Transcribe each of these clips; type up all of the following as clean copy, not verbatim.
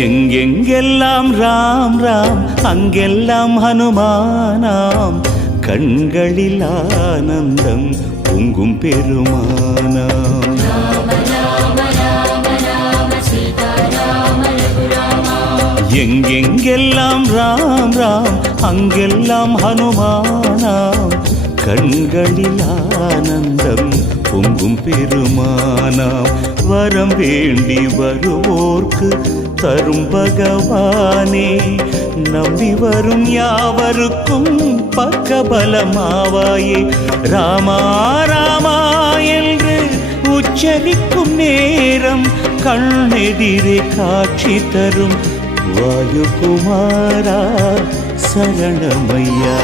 எங்கெங்கெல்லாம் ராம் ராம் அங்கெல்லாம் ஹனுமானாம் கண்களில் ஆனந்தம் பொங்கும் பெருமானாம் எங்கெங்கெல்லாம் ராம் ராம் அங்கெல்லாம் ஹனுமானாம் கண்களில் ஆனந்தம் பொங்கும் பெருமானாம் வரம் வேண்டி வருவோர்க்கு தரும் பகவானே நம்பி வரும் யாவருக்கும் பக்கபலமாவாயே ராமா ராமா என்று உச்சரிக்கும் நேரம் கண்ணெதிரே காட்சி தரும் வாயுகுமாரா சரணமையா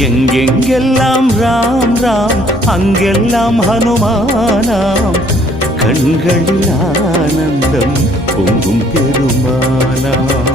எங்கெங்கெல்லாம் ராம் ராம் அங்கெல்லாம் ஹனுமானாம் கண்களில் ஆனந்தம் பொங்கும் பெருமானாம்